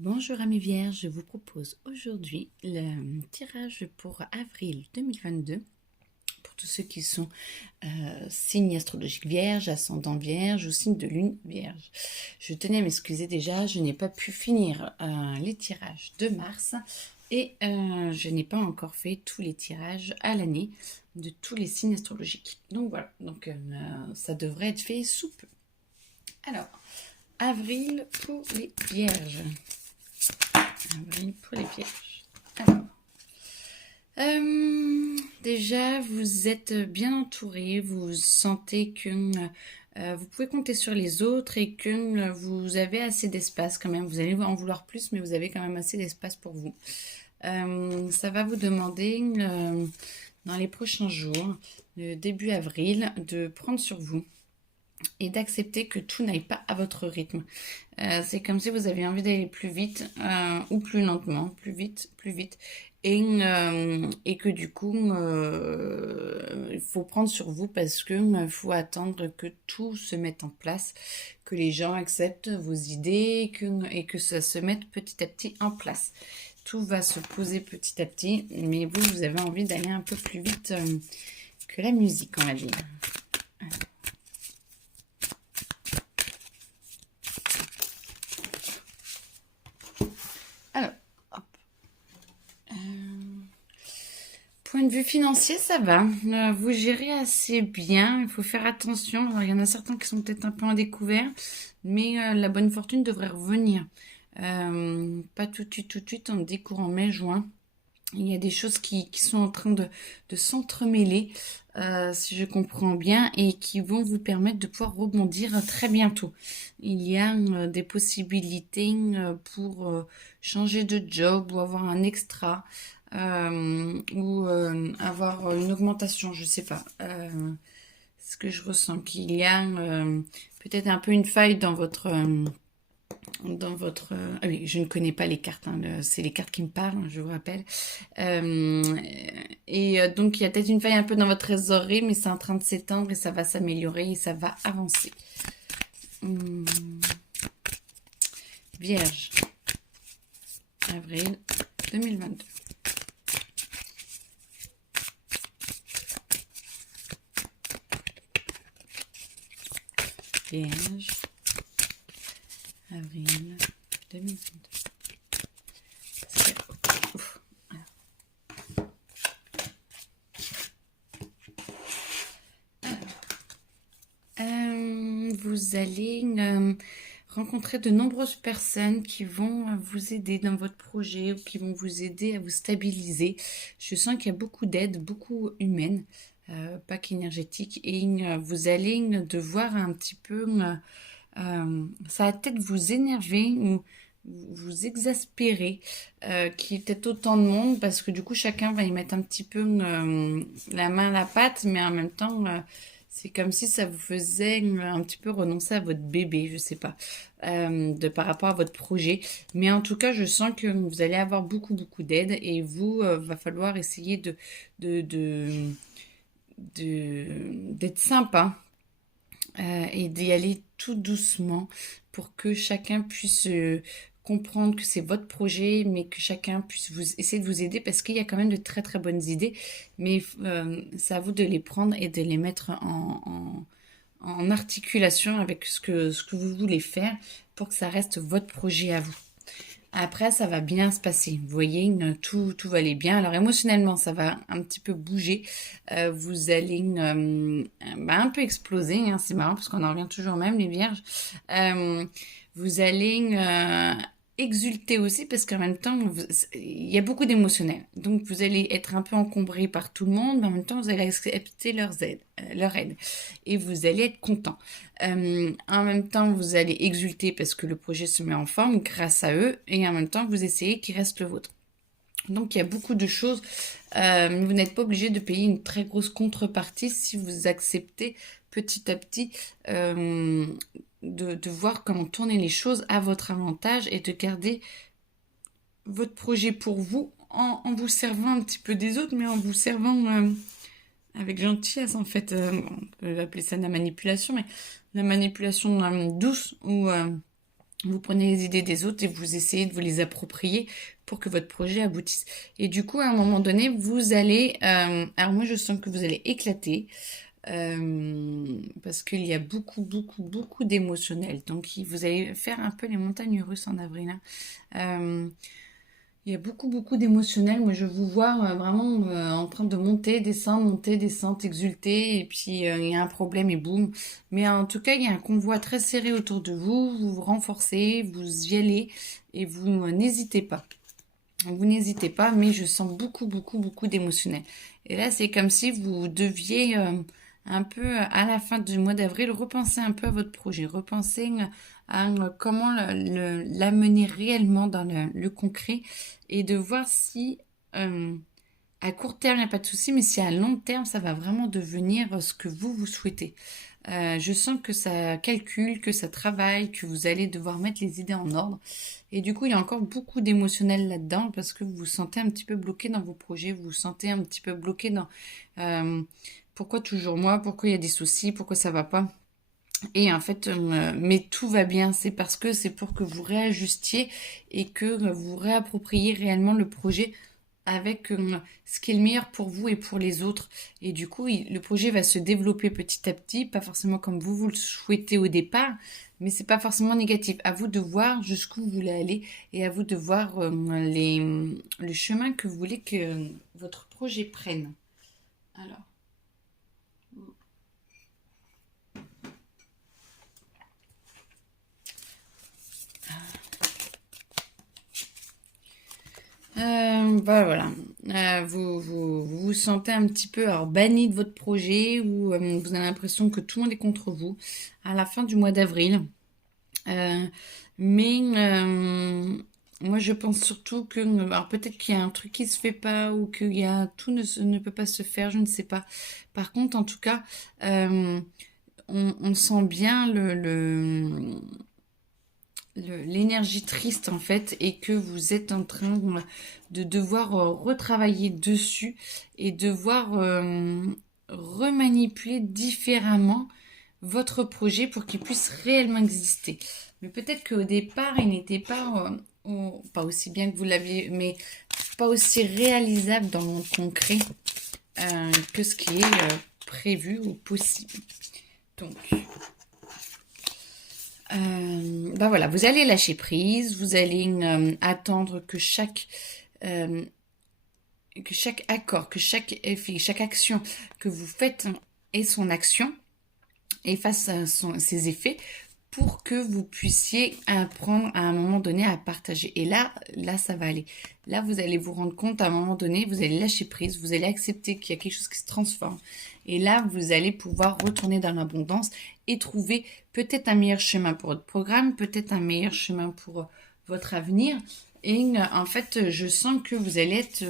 Bonjour amis vierges, je vous propose aujourd'hui le tirage pour avril 2022 pour tous ceux qui sont signes astrologiques vierge, ascendant vierge ou signe de lune vierge. Je tenais à m'excuser déjà, je n'ai pas pu finir les tirages de mars et je n'ai pas encore fait tous les tirages à l'année de tous les signes astrologiques. Donc voilà, ça devrait être fait sous peu. Alors, avril pour les vierges. Avril pour les vierges. Alors, déjà, vous êtes bien entouré, vous sentez que vous pouvez compter sur les autres et que vous avez assez d'espace quand même. Vous allez en vouloir plus, mais vous avez quand même assez d'espace pour vous. Ça va vous demander, dans les prochains jours, début avril, de prendre sur vous et d'accepter que tout n'aille pas à votre rythme. C'est comme si vous aviez envie d'aller plus vite ou plus lentement, plus vite, et que du coup, il faut prendre sur vous parce que faut attendre que tout se mette en place, que les gens acceptent vos idées et que ça se mette petit à petit en place. Tout va se poser petit à petit, mais vous avez envie d'aller un peu plus vite que la musique, on va dire. Alors, hop. Point de vue financier, ça va. Vous gérez assez bien. Il faut faire attention. Alors, il y en a certains qui sont peut-être un peu en découvert, mais la bonne fortune devrait revenir. Pas tout de suite, on dit courant mai, juin. Il y a des choses qui sont en train de s'entremêler, si je comprends bien, et qui vont vous permettre de pouvoir rebondir très bientôt. Il y a des possibilités pour changer de job ou avoir un extra ou avoir une augmentation, je sais pas. Ce que je ressens qu'il y a peut-être un peu une faille dans votre ah oui, je ne connais pas les cartes, hein, c'est les cartes qui me parlent, je vous rappelle. Donc il y a peut-être une faille un peu dans votre trésorerie, mais c'est en train de s'étendre et ça va s'améliorer et ça va avancer. Vierge, avril 2022. Vierge, avril 2022. Ouf. Vous allez rencontrer de nombreuses personnes qui vont vous aider dans votre projet ou qui vont vous aider à vous stabiliser. Je sens qu'il y a beaucoup d'aide, beaucoup humaine, pas qu'énergétique, et vous allez devoir un petit peu, ça va peut-être vous énerver ou vous exaspérer, qu'il y ait peut-être autant de monde parce que du coup chacun va y mettre un petit peu la main à la pâte, mais en même temps c'est comme si ça vous faisait un petit peu renoncer à votre bébé, je sais pas, par rapport à votre projet. Mais en tout cas, je sens que vous allez avoir beaucoup d'aide et vous, va falloir essayer d'être sympa et d'y aller tout doucement pour que chacun puisse comprendre que c'est votre projet, mais que chacun puisse essayer de vous aider parce qu'il y a quand même de très bonnes idées, mais c'est à vous de les prendre et de les mettre en articulation avec ce que vous voulez faire pour que ça reste votre projet à vous. Après, ça va bien se passer. Vous voyez, tout va aller bien. Alors émotionnellement, ça va un petit peu bouger. Vous allez un peu exploser. Hein. C'est marrant parce qu'on en revient toujours au même, les vierges. Vous allez exulter aussi parce qu'en même temps, il y a beaucoup d'émotionnel. Donc vous allez être un peu encombré par tout le monde, mais en même temps, vous allez accepter leur aide. Et vous allez être content. En même temps, vous allez exulter parce que le projet se met en forme grâce à eux, et en même temps, vous essayez qu'il reste le vôtre. Donc, il y a beaucoup de choses. Vous n'êtes pas obligé de payer une très grosse contrepartie si vous acceptez petit à petit de voir comment tourner les choses à votre avantage et de garder votre projet pour vous en vous servant un petit peu des autres, mais en vous servant avec gentillesse en fait. On peut appeler ça de la manipulation, mais la manipulation douce ou Vous prenez les idées des autres et vous essayez de vous les approprier pour que votre projet aboutisse. Et du coup, à un moment donné, vous allez... alors moi, je sens que vous allez éclater parce qu'il y a beaucoup, beaucoup, beaucoup d'émotionnel. Donc, vous allez faire un peu les montagnes russes en avril, hein. Il y a beaucoup, beaucoup d'émotionnel. Moi, je vous vois vraiment en train de monter, descendre, exulter. Et puis, il y a un problème et boum. Mais en tout cas, il y a un convoi très serré autour de vous. Vous vous renforcez, vous y allez et vous n'hésitez pas. Vous n'hésitez pas, mais je sens beaucoup, beaucoup, beaucoup d'émotionnel. Et là, c'est comme si vous deviez un peu, à la fin du mois d'avril, repenser un peu à votre projet, repenser à comment l'amener réellement dans le concret et de voir si à court terme, il n'y a pas de souci, mais si à long terme, ça va vraiment devenir ce que vous souhaitez. Je sens que ça calcule, que ça travaille, que vous allez devoir mettre les idées en ordre. Et du coup, il y a encore beaucoup d'émotionnel là-dedans parce que vous vous sentez un petit peu bloqué dans vos projets, vous vous sentez un petit peu bloqué dans pourquoi toujours moi, pourquoi il y a des soucis, pourquoi ça va pas. Et en fait, mais tout va bien, c'est parce que c'est pour que vous réajustiez et que vous réappropriez réellement le projet avec ce qui est le meilleur pour vous et pour les autres. Et du coup, le projet va se développer petit à petit, pas forcément comme vous le souhaitez au départ, mais c'est pas forcément négatif. À vous de voir jusqu'où vous voulez aller et à vous de voir le chemin que vous voulez que votre projet prenne. Alors. Voilà. Vous vous sentez un petit peu alors, banni de votre projet ou vous avez l'impression que tout le monde est contre vous à la fin du mois d'avril. Euh, mais moi, je pense surtout que alors peut-être qu'il y a un truc qui se fait pas ou qu'il y a tout ne peut pas se faire, je ne sais pas. Par contre, en tout cas, on sent bien l'énergie triste en fait et que vous êtes en train de devoir retravailler dessus et devoir remanipuler différemment votre projet pour qu'il puisse réellement exister. Mais peut-être qu'au départ, il n'était pas, pas aussi bien que vous l'aviez, mais pas aussi réalisable dans le concret que ce qui est prévu ou possible. Donc, ben voilà, vous allez lâcher prise, vous allez attendre euh, que chaque accord, que chaque effet, chaque action que vous faites ait son action et fasse ses effets pour que vous puissiez apprendre à un moment donné à partager. Et là, ça va aller. Là, vous allez vous rendre compte à un moment donné, vous allez lâcher prise, vous allez accepter qu'il y a quelque chose qui se transforme. Et là, vous allez pouvoir retourner dans l'abondance et trouver peut-être un meilleur chemin pour votre programme, peut-être un meilleur chemin pour votre avenir. Et en fait, je sens que vous allez être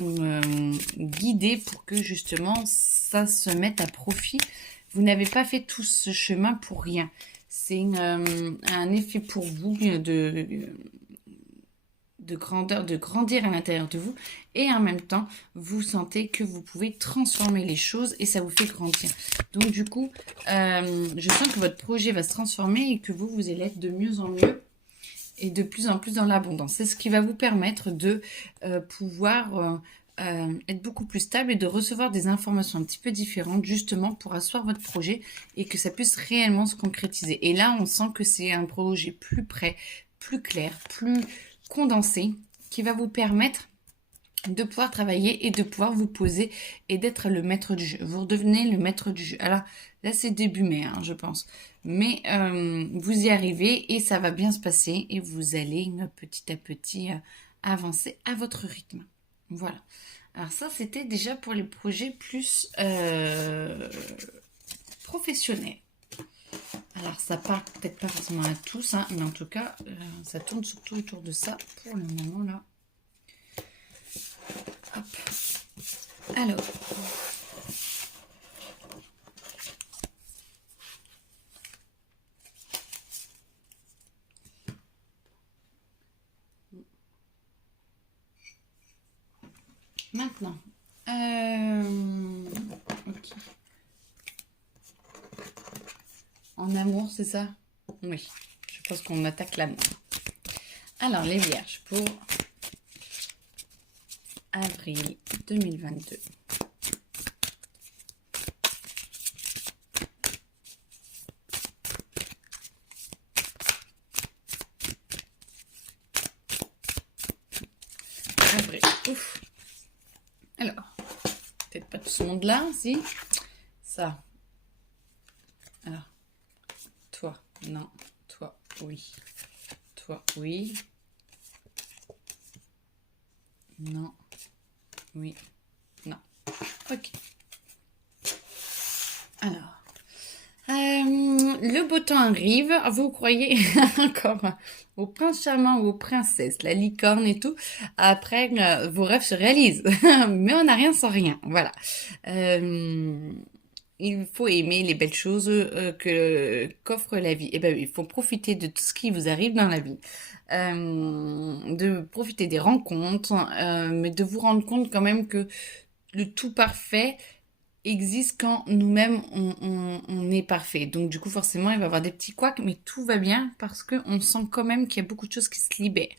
guidé pour que justement ça se mette à profit. Vous n'avez pas fait tout ce chemin pour rien. C'est un effet pour vous de grandeur, de grandir à l'intérieur de vous. Et en même temps, vous sentez que vous pouvez transformer les choses et ça vous fait grandir. Donc du coup, je sens que votre projet va se transformer et que vous allez être de mieux en mieux et de plus en plus dans l'abondance. C'est ce qui va vous permettre de pouvoir être beaucoup plus stable et de recevoir des informations un petit peu différentes justement pour asseoir votre projet et que ça puisse réellement se concrétiser. Et là, on sent que c'est un projet plus près, plus clair, plus condensé qui va vous permettre de pouvoir travailler et de pouvoir vous poser et d'être le maître du jeu. Vous redevenez le maître du jeu. Alors là, c'est début mai, hein, je pense. Mais vous y arrivez et ça va bien se passer et vous allez petit à petit avancer à votre rythme. Voilà. Alors ça, c'était déjà pour les projets plus professionnels. Alors ça parle peut-être pas forcément à tous, hein, mais en tout cas, ça tourne surtout autour de ça pour le moment là. Hop. Alors. Maintenant. Ok. En amour, c'est ça? Oui. Je pense qu'on attaque l'amour. Alors, les vierges pour avril 2022. Avril, ouf. Alors, peut-être pas tout ce monde-là, si. Ça. Alors, toi, non. Toi, oui. Toi, oui. Non. Oui. Non. Ok. Alors. Le beau temps arrive. Vous croyez encore au prince charmant ou aux princesses, la licorne et tout. Après, vos rêves se réalisent. Mais on n'a rien sans rien. Voilà. Il faut aimer les belles choses que qu'offre la vie. Et ben oui, il faut profiter de tout ce qui vous arrive dans la vie. De profiter des rencontres, mais de vous rendre compte quand même que le tout parfait existe quand nous-mêmes on est parfait. Donc du coup forcément il va y avoir des petits couacs, mais tout va bien parce que on sent quand même qu'il y a beaucoup de choses qui se libèrent.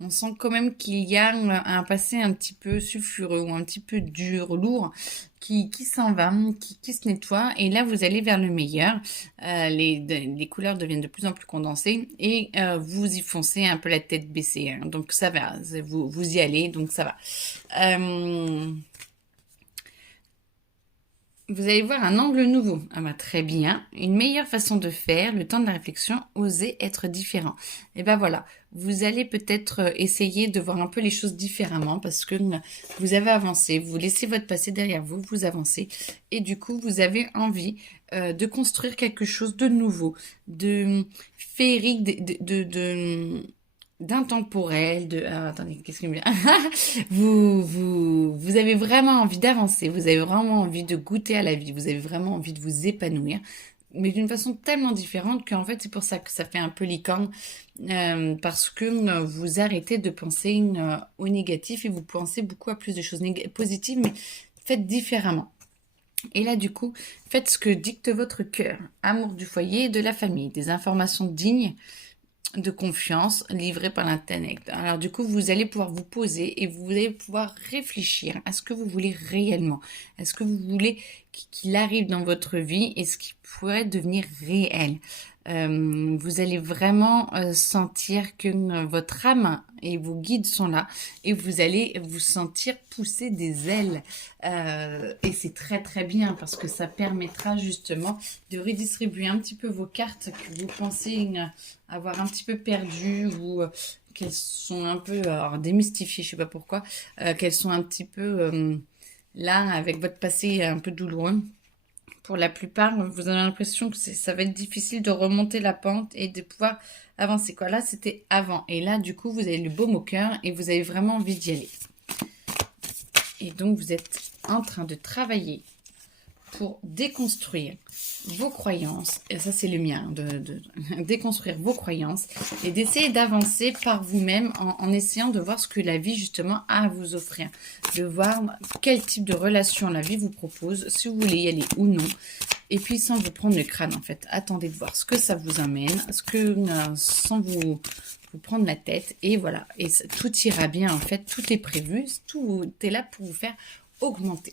On sent quand même qu'il y a un passé un petit peu sulfureux ou un petit peu dur, lourd, qui s'en va, qui se nettoie. Et là vous allez vers le meilleur. Les couleurs deviennent de plus en plus condensées et vous y foncez un peu la tête baissée. Hein. Donc ça va, vous y allez, donc ça va. Vous allez voir un angle nouveau. Ah bah très bien. Une meilleure façon de faire, le temps de la réflexion, oser être différent. Et ben voilà, vous allez peut-être essayer de voir un peu les choses différemment parce que vous avez avancé, vous laissez votre passé derrière vous, vous avancez et du coup vous avez envie de construire quelque chose de nouveau, de féerique, d'intemporel, attendez, qu'est-ce que je veux dire vous avez vraiment envie d'avancer, vous avez vraiment envie de goûter à la vie, vous avez vraiment envie de vous épanouir, mais d'une façon tellement différente qu'en fait c'est pour ça que ça fait un peu licorne, parce que vous arrêtez de penser au négatif et vous pensez beaucoup à plus de choses positives, mais faites différemment. Et là, du coup, faites ce que dicte votre cœur. Amour du foyer et de la famille, des informations dignes de confiance livrée par l'internet. Alors du coup, vous allez pouvoir vous poser et vous allez pouvoir réfléchir à ce que vous voulez réellement. Est-ce que vous voulez qu'il arrive dans votre vie et ce qui pourrait devenir réel. Vous allez vraiment sentir que votre âme et vos guides sont là et vous allez vous sentir pousser des ailes. Et c'est très très bien parce que ça permettra justement de redistribuer un petit peu vos cartes que vous pensez avoir un petit peu perdues ou qu'elles sont un peu démystifiées, je sais pas pourquoi, qu'elles sont un petit peu là avec votre passé un peu douloureux. Pour la plupart, vous avez l'impression que ça va être difficile de remonter la pente et de pouvoir avancer. Quoi. Là, c'était avant. Et là, du coup, vous avez le baume au cœur et vous avez vraiment envie d'y aller. Et donc, vous êtes en train de travailler pour déconstruire vos croyances, et ça c'est le mien, de déconstruire vos croyances et d'essayer d'avancer par vous-même en essayant de voir ce que la vie justement a à vous offrir, de voir quel type de relation la vie vous propose, si vous voulez y aller ou non, et puis sans vous prendre le crâne en fait, attendez de voir ce que ça vous amène, sans vous prendre la tête, et voilà, et tout ira bien en fait, tout est prévu, tout est là pour vous faire augmenter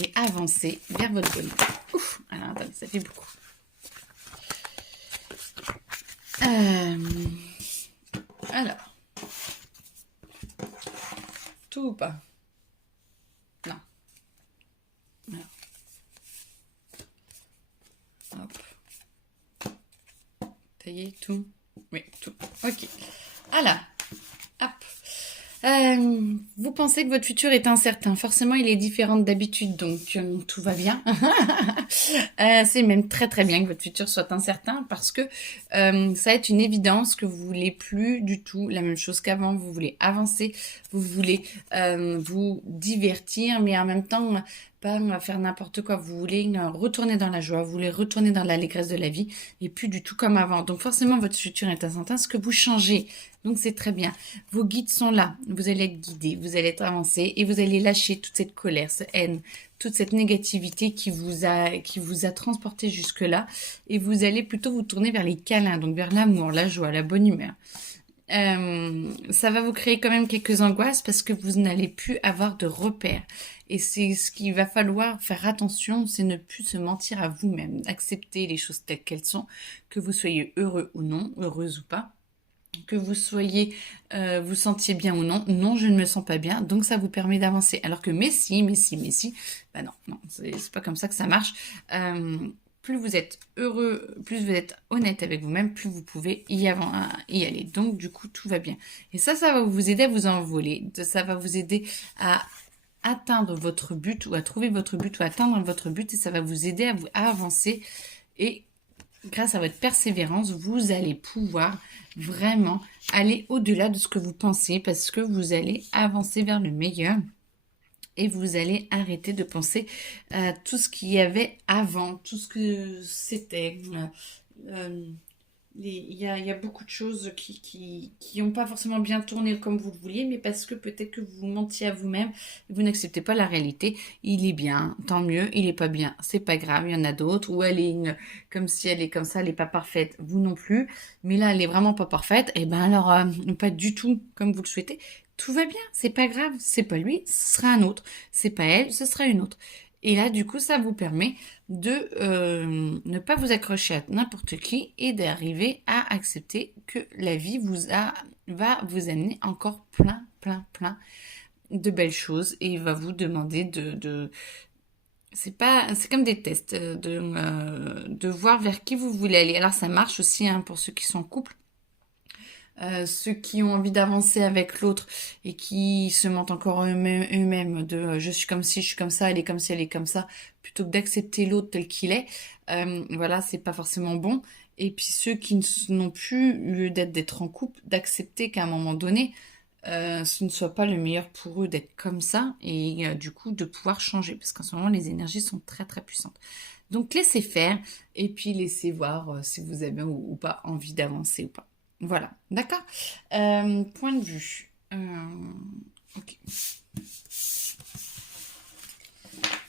et avancer vers votre bonheur. Ouf, alors attendez, ça fait beaucoup. Alors, tout ou pas? Non. Alors. Hop. Tailler tout? Oui, tout. Ok. Alors, hop. Vous pensez que votre futur est incertain. Forcément, il est différent d'habitude, donc tout va bien. C'est même très très bien que votre futur soit incertain parce que ça va être une évidence que vous voulez plus du tout la même chose qu'avant. Vous voulez avancer, vous voulez vous divertir, mais en même temps pas faire n'importe quoi. Vous voulez retourner dans la joie, vous voulez retourner dans l'allégresse de la vie et plus du tout comme avant. Donc forcément, votre futur est incertain, ce que vous changez. Donc c'est très bien. Vos guides sont là. Vous allez être guidés, vous allez être avancé et vous allez lâcher toute cette colère, cette haine, toute cette négativité qui vous a transporté jusque-là. Et vous allez plutôt vous tourner vers les câlins, donc vers l'amour, la joie, la bonne humeur. ça va vous créer quand même quelques angoisses parce que vous n'allez plus avoir de repères. Et c'est ce qu'il va falloir faire attention, c'est ne plus se mentir à vous-même, accepter les choses telles qu'elles sont, que vous soyez heureux ou non, heureuse ou pas, que vous soyez, vous sentiez bien ou non. Non, je ne me sens pas bien, donc ça vous permet d'avancer. Alors que mais si, bah non, non, c'est pas comme ça que ça marche. Plus vous êtes heureux, plus vous êtes honnête avec vous-même, plus vous pouvez y aller. Donc, du coup, tout va bien. Et ça va vous aider à vous envoler. Ça va vous aider à atteindre votre but ou à trouver votre but ou à atteindre votre but et ça va vous aider à avancer. Et grâce à votre persévérance, vous allez pouvoir vraiment aller au-delà de ce que vous pensez parce que vous allez avancer vers le meilleur. Et vous allez arrêter de penser à tout ce qu'il y avait avant, tout ce que c'était. Il y a beaucoup de choses qui n'ont pas forcément bien tourné comme vous le vouliez, mais parce que peut-être que vous mentiez à vous-même, vous n'acceptez pas la réalité. Il est bien, tant mieux. Il est pas bien, c'est pas grave. Il y en a d'autres. Ou elle est comme si elle est comme ça, elle n'est pas parfaite. Vous non plus. Mais là, elle est vraiment pas parfaite. Et ben alors, pas du tout comme vous le souhaitez. Tout va bien, c'est pas grave. C'est pas lui, ce sera un autre. C'est pas elle, ce sera une autre. Et là, du coup, ça vous permet de ne pas vous accrocher à n'importe qui et d'arriver à accepter que la vie va vous amener encore plein de belles choses et va vous demander c'est comme des tests, de voir vers qui vous voulez aller. Alors ça marche aussi hein, pour ceux qui sont en couple. Ceux qui ont envie d'avancer avec l'autre et qui se mentent encore eux-mêmes de je suis comme ci, je suis comme ça, elle est comme ci, elle est comme ça, plutôt que d'accepter l'autre tel qu'il est, voilà, c'est pas forcément bon. Et puis ceux qui n'ont plus lieu d'être en couple, d'accepter qu'à un moment donné, ce ne soit pas le meilleur pour eux d'être comme ça et du coup de pouvoir changer parce qu'en ce moment les énergies sont très puissantes. Donc laissez faire et puis laissez voir si vous avez ou pas envie d'avancer ou pas. Voilà, d'accord. Point de vue. Ok.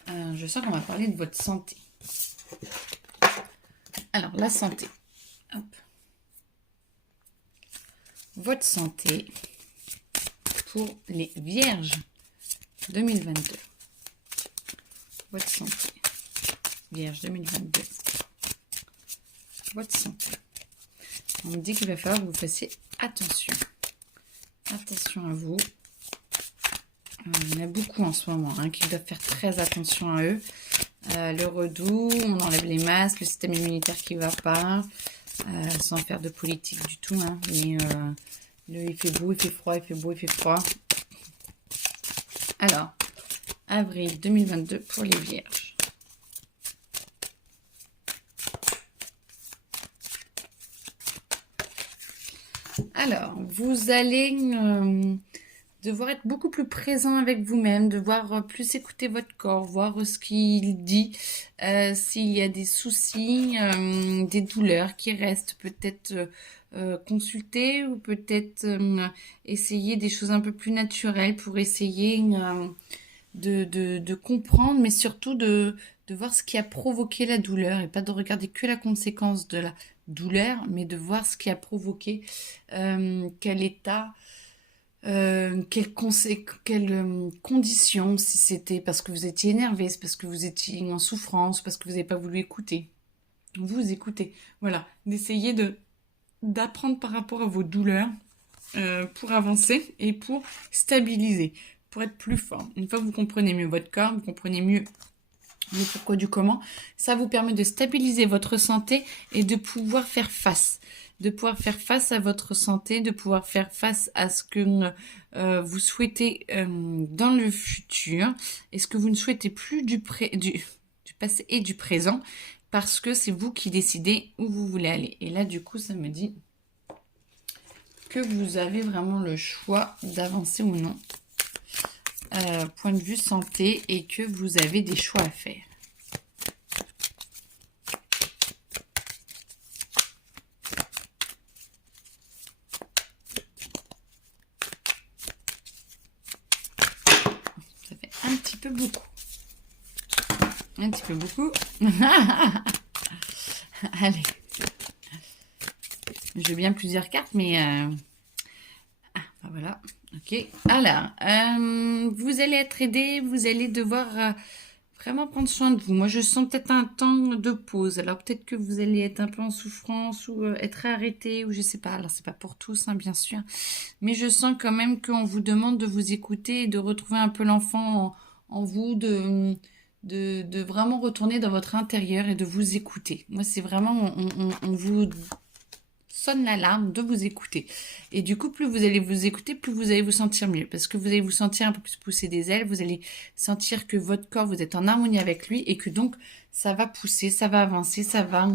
Je sens qu'on va parler de votre santé. Alors, la santé. Hop. Votre santé pour les Vierges 2022. Votre santé. Vierge 2022. Votre santé. On me dit qu'il va falloir que vous fassiez attention. Attention à vous. Il y en a beaucoup en ce moment hein, qui doivent faire très attention à eux. Le redoux, on enlève les masques, le système immunitaire qui ne va pas, sans faire de politique du tout. Hein, mais il fait beau, il fait froid, il fait beau, il fait froid. Alors, avril 2022 pour les Vierges. Alors, vous allez devoir être beaucoup plus présent avec vous-même, devoir plus écouter votre corps, voir ce qu'il dit, s'il y a des soucis, des douleurs qui restent, peut-être consulter ou peut-être essayer des choses un peu plus naturelles pour essayer de comprendre, mais surtout de voir ce qui a provoqué la douleur et pas de regarder que la conséquence de la douleur, mais de voir ce qui a provoqué quel état, quelles conditions, si c'était parce que vous étiez énervé, c'est parce que vous étiez en souffrance, parce que vous n'avez pas voulu écouter. Vous écoutez. Voilà, d'essayer d'apprendre par rapport à vos douleurs pour avancer et pour stabiliser, pour être plus fort. Une fois que vous comprenez mieux votre corps, vous comprenez mieux le pourquoi du comment, ça vous permet de stabiliser votre santé et de pouvoir faire face. De pouvoir faire face à votre santé, de pouvoir faire face à ce que vous souhaitez dans le futur et ce que vous ne souhaitez plus du passé et du présent parce que c'est vous qui décidez où vous voulez aller. Et là, du coup, ça me dit que vous avez vraiment le choix d'avancer ou non. Point de vue santé et que vous avez des choix à faire. Ça fait un petit peu beaucoup. Un petit peu beaucoup. Allez. Je veux bien plusieurs cartes, mais Voilà, ok. Alors, vous allez être aidé, vous allez devoir vraiment prendre soin de vous. Moi, je sens peut-être un temps de pause. Alors, peut-être que vous allez être un peu en souffrance ou être arrêté ou je sais pas. Alors, c'est pas pour tous, hein, bien sûr. Mais je sens quand même qu'on vous demande de vous écouter et de retrouver un peu l'enfant en vous, de vraiment retourner dans votre intérieur et de vous écouter. Moi, c'est vraiment, on vous sonne l'alarme de vous écouter. Et du coup, plus vous allez vous écouter, plus vous allez vous sentir mieux. Parce que vous allez vous sentir un peu plus pousser des ailes, vous allez sentir que votre corps, vous êtes en harmonie avec lui et que donc, ça va pousser, ça va avancer, ça va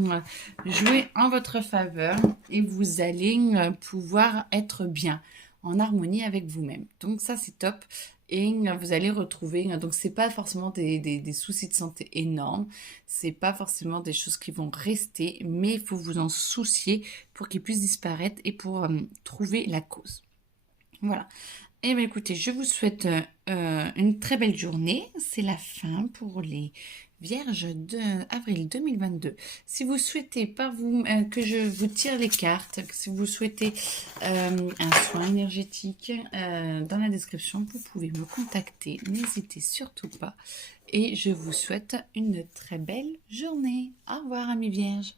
jouer en votre faveur et vous allez pouvoir être bien, en harmonie avec vous-même. Donc ça, c'est top. Et vous allez retrouver, donc c'est pas forcément des soucis de santé énormes, c'est pas forcément des choses qui vont rester, mais il faut vous en soucier pour qu'ils puissent disparaître et pour trouver la cause. Voilà. Eh bien écoutez, je vous souhaite une très belle journée. C'est la fin pour les Vierges de avril 2022. Si vous souhaitez par vous que je vous tire les cartes, si vous souhaitez un soin énergétique, dans la description, vous pouvez me contacter. N'hésitez surtout pas. Et je vous souhaite une très belle journée. Au revoir, amis Vierges.